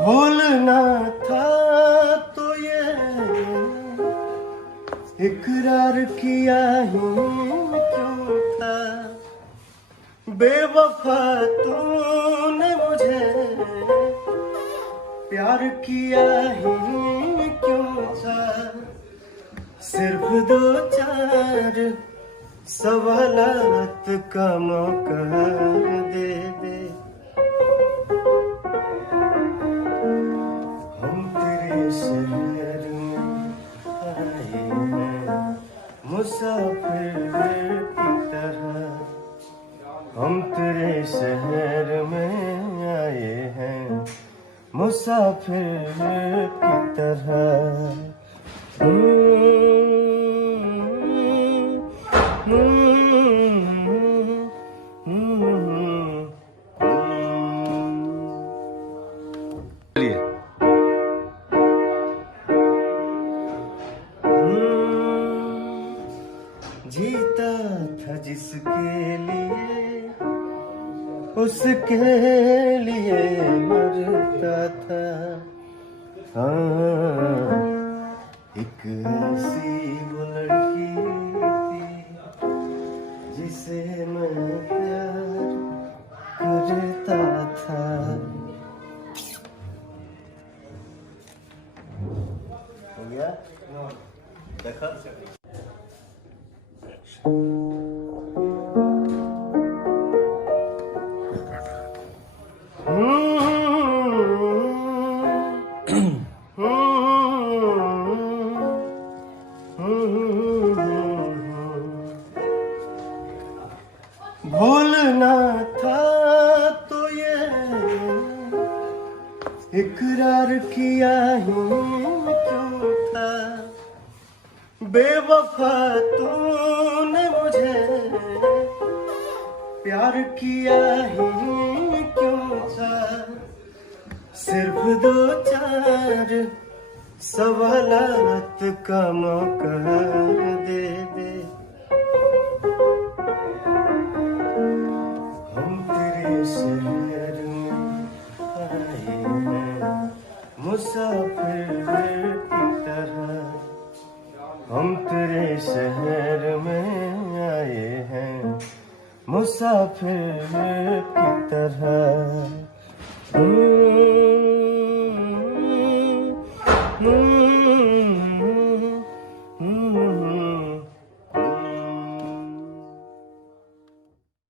भूलना था तो ये इकरार किया ही क्यों था। बेवफा तूने मुझे प्यार किया ही क्यों था। सिर्फ दो चार सवालात का मौका दे दे। हम तेरे शहर में आए हैं मुसाफिर की तरह। हम तेरे शहर में आए हैं मुसाफिर की तरह। जीता था जिसके लिए उसके लिए मरता था। हाँ, एक ऐसी वो लड़की थी जिसे मैं प्यार करता था। हो गया? देखा? भूलना था तो ये इकरार किया ही क्यों था। बेवफा तूने मुझे प्यार किया ही क्यों था। सिर्फ दो चार सवालात का मौका दे दे। हम तेरे शहर में आए हैं मुसाफिर की तरह। हम तेरे शहर में आए हैं मुसाफिर की तरह।